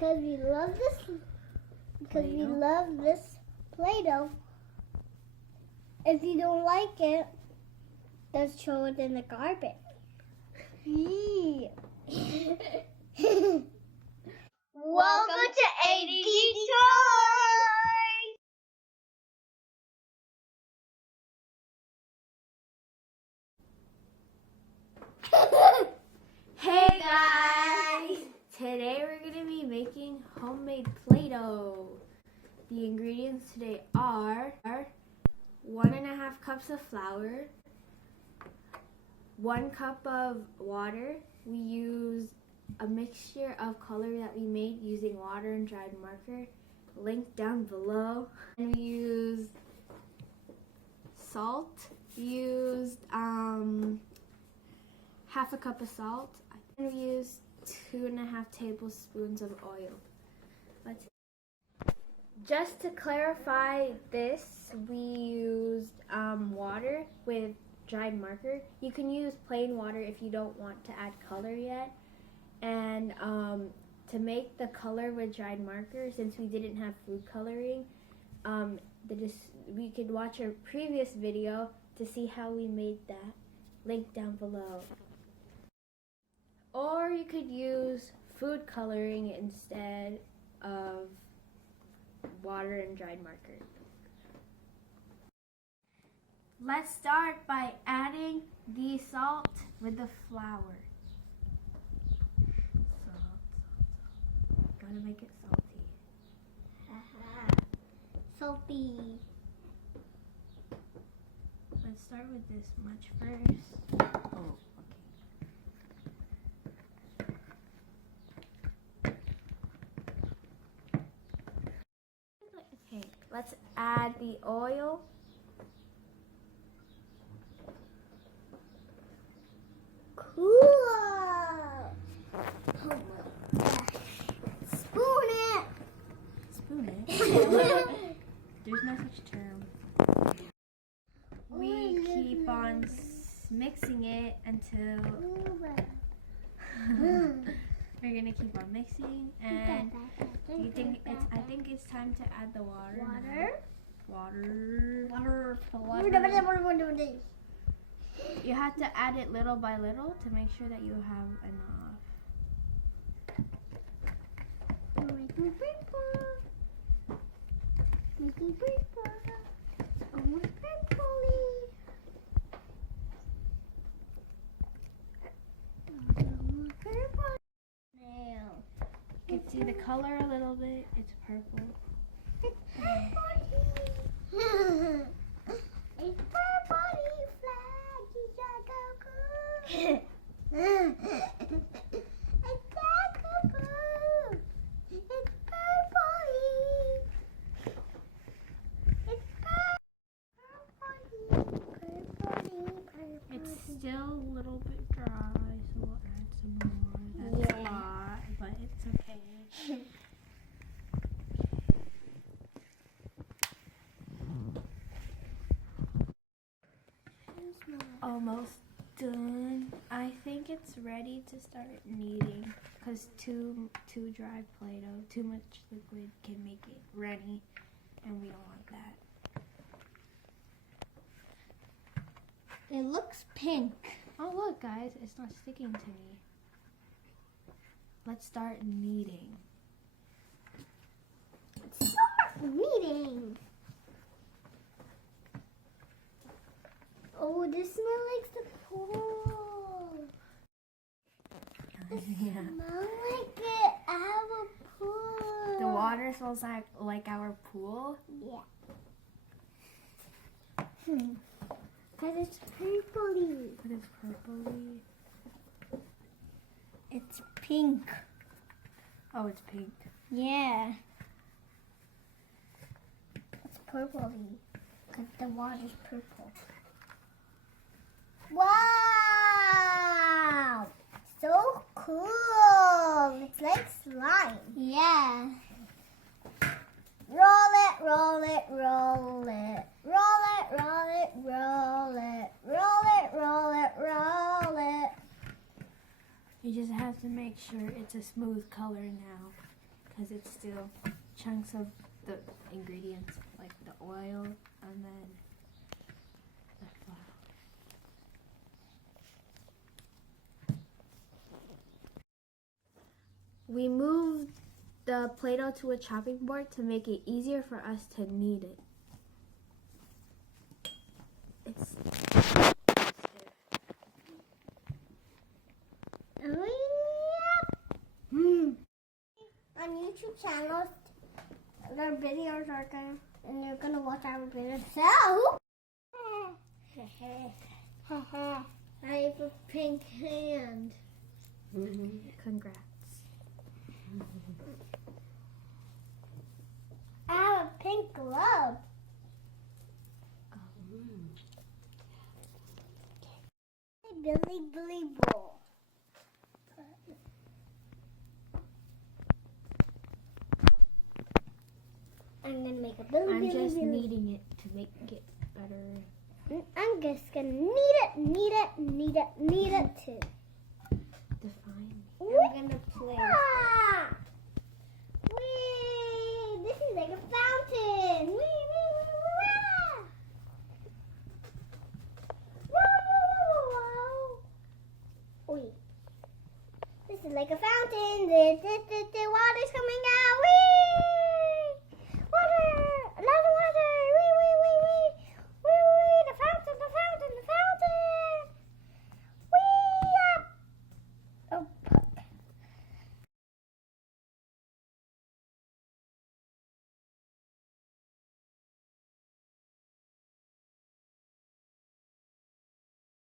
because we love this Play-Doh. If you don't like it, just throw it in the garbage. Welcome to ADT Toys! Hey guys! Today we're going to be making homemade Play-Doh. The ingredients today are 1.5 cups of flour, 1 cup of water. We used a mixture of color that we made using water and dried marker, linked down below. And we used salt. We used half a cup of salt. And we used 2.5 tablespoons of oil. Just to clarify this, we used water with dried marker. You can use plain water if you don't want to add color yet. And to make the color with dried marker, since we didn't have food coloring, we could watch our previous video to see how we made that. Link down below. Or you could use food coloring instead of water and dried marker. Let's start by adding the salt with the flour. Salt. Gotta make it salty. Salty. Let's start with this much first. Oh, okay. Let's add the oil. Cool. Oh my gosh. Spoon it. Spoon it? There's no such term. We keep on mixing it until we're gonna keep on mixing. And do you think I think it's time to add the water. Water. You have to add it little by little to make sure that you have enough. Making paper. Making paper. Almost purpley. Almost purple. Now. You can see the color a little bit. It's purple. It's purpley. It's purpley flag. It's purple. It's purpley. It's purpley. It's still a little bit dry, so we'll add some more. That's a lot, but it's okay. Almost done. I think it's ready to start kneading because too dry Play-Doh, too much liquid can make it runny, and we don't want that. It looks pink. Oh look guys, it's not sticking to me. Let's start kneading. Start kneading. Oh, this smells like the pool. It smells like our pool. The water smells like our pool. Yeah. Because it's purpley. But it's purpley. It's pink. Oh, it's pink. Yeah. It's purpley. Because the water's purple. Wow! So cool! It's like slime. Yeah. Roll it, roll it, roll it. Roll it, roll it, roll it. Roll it, roll it, roll it. You just have to make sure it's a smooth color now, because it's still chunks of the ingredients, like the oil and then the flour. We moved the Play-Doh to a chopping board to make it easier for us to knead it. It's On YouTube channels, their videos are gonna, and you're gonna watch our videos. So, I have a pink hand. Congrats. I have a pink glove. Billy Billy Bowl. I'm gonna make a Billy I'm Billy just Billy. kneading it to make it better. I'm just gonna knead it too. Define. I'm gonna play. Whee! This is like a fountain. Whee, wee, wee, wee, wee. Wee. This is like a fountain. The water's coming out. Whee!